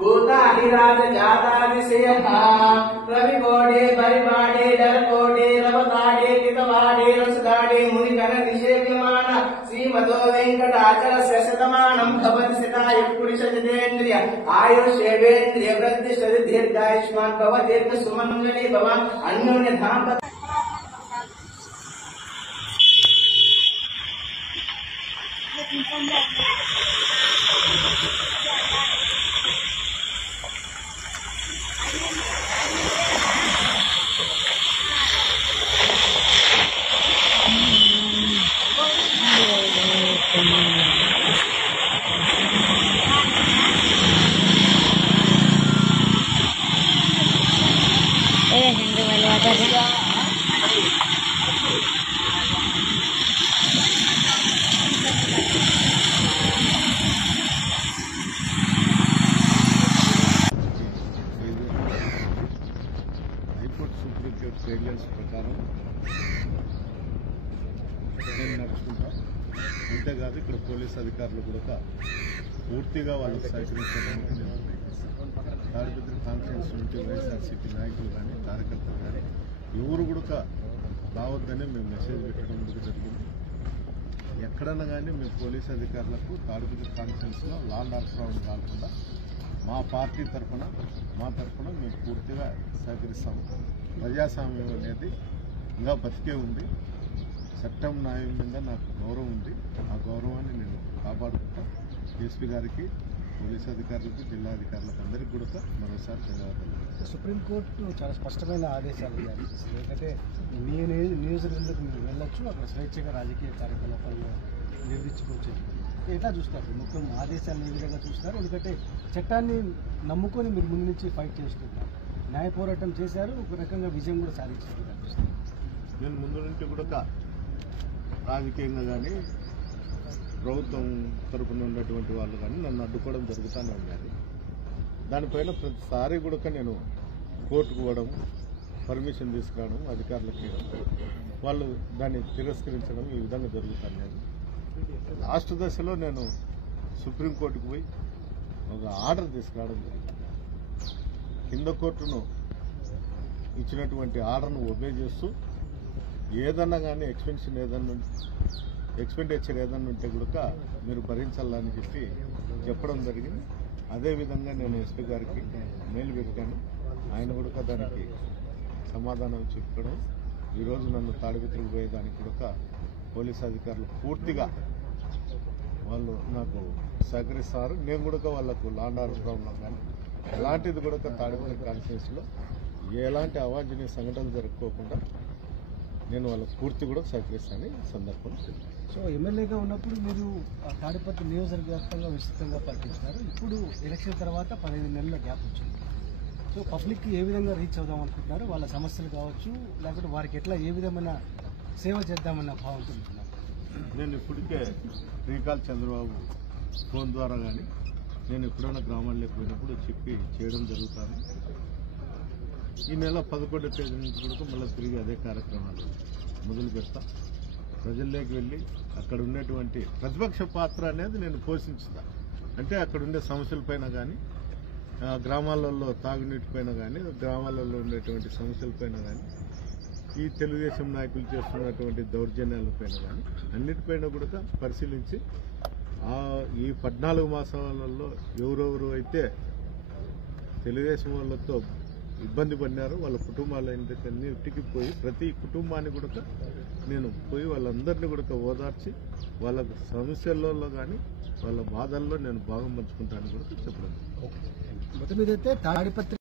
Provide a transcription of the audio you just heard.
भूताधिराज जातादिशयः रविकोडे परिपाडे डरकोडे रवकाडे कितवाडे रसकाडे मुनिगण निषेव्यमान श्रीमतो वेंकटाचलस्य शतमानं भवति शतायुः पुरुषजतेन्द्रिय आयुष्येवेन्द्रिय वृद्धिश्च दीर्घायुष्मान् भव दीर्घसुमङ्गली भवान् अन्योन्यधाम గైడ్లైన్స్ ప్రకారం నడుచుకుంటాం. అంతేకాదు ఇక్కడ పోలీస్ అధికారులు కూడా పూర్తిగా వాళ్ళకు సహకరించడానికి తాడిపత్రి కాన్ఫరెన్స్ నుండి వైఎస్ఆర్సీపీ నాయకులు కానీ కార్యకర్తలు కానీ ఎవరు కూడా రావద్దని మేము మెసేజ్ పెట్టడం జరిగింది. ఎక్కడన్నా కానీ మేము పోలీస్ అధికారులకు తాడిపత్రి కాన్ఫరెన్స్లో లా అండ్ ఆర్డర్ ప్రాబ్లం కాకుండా మా పార్టీ తరఫున మేము పూర్తిగా సహకరిస్తాము. ప్రజాస్వామ్యం అనేది ఇంకా బతికే ఉంది. చట్టం న్యాయం మీద నాకు గౌరవం ఉంది. ఆ గౌరవాన్ని నేను కాపాడుకుంటా. ఎస్పీ గారికి, పోలీస్ అధికారులకు, జిల్లా అధికారులకు అందరికీ కూడా మరోసారి ధన్యవాదాలు. సుప్రీంకోర్టు చాలా స్పష్టమైన ఆదేశాలు జారీ చేసింది. ఎందుకంటే మీ నియోజకవర్గంలోకి మీరు వెళ్ళొచ్చు, అక్కడ స్వేచ్ఛగా రాజకీయ కార్యకలాపాలను నిర్వహించుకోవచ్చు. ఎట్లా చూస్తారు? మొత్తం ఆదేశాలను ఏ విధంగా చూస్తారు? ఎందుకంటే చట్టాన్ని నమ్ముకొని మీరు ముందు నుంచి ఫైట్ చేస్తున్నారు, న్యాయ పోరాటం చేశారు, ఒక రకంగా విజయం కూడా సాధించినట్టు కనిపిస్తుంది. నేను ముందు నుంచి కూడా రాజకీయంగా కానీ ప్రభుత్వం తరఫున ఉన్నటువంటి వాళ్ళు కానీ నన్ను అడ్డుకోవడం జరుగుతూనే ఉన్నది. దానిపైన ప్రతిసారి కూడా నేను కోర్టుకు పోవడం, పర్మిషన్ తీసుకురావడం, అధికారులకి వాళ్ళు దాన్ని తిరస్కరించడం ఈ విధంగా జరుగుతుంది. లాస్ట్ దశలో నేను సుప్రీంకోర్టుకు పోయి ఒక ఆర్డర్ తీసుకురావడం జరిగింది. కింద కోర్టును ఇచ్చినటువంటి ఆర్డర్ను ఒబే చేస్తూ ఏదన్నా కానీ ఎక్స్పెండిచర్ ఏదన్నా ఉంటే కూడా మీరు భరించాలని చెప్పడం జరిగింది. అదేవిధంగా నేను ఎస్పీ గారికి మెయిల్ పెట్టాను. ఆయన కూడా దానికి సమాధానం చెప్పడం, ఈరోజు నన్ను తాడిపత్రికి పోయేదానికి కూడా పోలీస్ అధికారులు పూర్తిగా వాళ్ళు నాకు సహకరిస్తారు. నేను కూడా వాళ్ళకు లా అండ్ ఆర్డర్ ప్రాబ్లం కానీ ఎలాంటిది కూడా తాడిపత్రి కాన్స్టిట్యూన్సీలో ఎలాంటి అవాంఛనీయ సంఘటనలు జరుపుకోకుండా నేను వాళ్ళకు పూర్తి కూడా సహకరిస్తాను సందర్భం. సో ఎమ్మెల్యేగా ఉన్నప్పుడు మీరు తాడిపత్రి నియోజకవర్గంగా విస్తృతంగా పర్యటించినారు. ఇప్పుడు ఎలక్షన్ తర్వాత 15 నెలల గ్యాప్ వచ్చింది. సో పబ్లిక్కి ఏ విధంగా రీచ్ అవుదాం అనుకుంటున్నారు? వాళ్ళ సమస్యలు కావచ్చు, లేకపోతే వారికి ఎట్లా ఏ విధమైన సేవ చేద్దామన్న భావం ఉంటున్నారు? నేను ఇప్పటికే శ్రీకాళ్ చంద్రబాబు ఫోన్ ద్వారా కానీ నేను ఎప్పుడైనా గ్రామాల్లోకి పోయినప్పుడు చెప్పి చేయడం జరుగుతాను. ఈ నెల 11వ తేదీ నుంచి కూడా మళ్ళీ తిరిగి అదే కార్యక్రమాలు మొదలు పెడతా. ప్రజల్లోకి వెళ్ళి అక్కడ ఉన్నటువంటి ప్రతిపక్ష పాత్ర అనేది నేను పోషించుతా. అంటే అక్కడ ఉండే సమస్యలపైన కానీ, గ్రామాలలో తాగునీటిపైన కానీ, గ్రామాలలో ఉండేటువంటి సమస్యలపైన కానీ, ఈ తెలుగుదేశం నాయకులు చేస్తున్నటువంటి దౌర్జన్యాలపైన కానీ అన్నిటిపైన కూడా పరిశీలించి ఈ 14 మాసాలలో ఎవరెవరు అయితే తెలుగుదేశం వాళ్ళతో ఇబ్బంది పడినారో వాళ్ళ కుటుంబాలన్నిటికీ పోయి ప్రతి కుటుంబాన్ని కూడా నేను పోయి వాళ్ళందరినీ కూడా ఓదార్చి వాళ్ళ సమస్యలలో కానీ వాళ్ళ బాధల్లో నేను భాగం పంచుకుంటానని కూడా చెప్పడం. మొత్తం మీదైతే తాడిపత్రి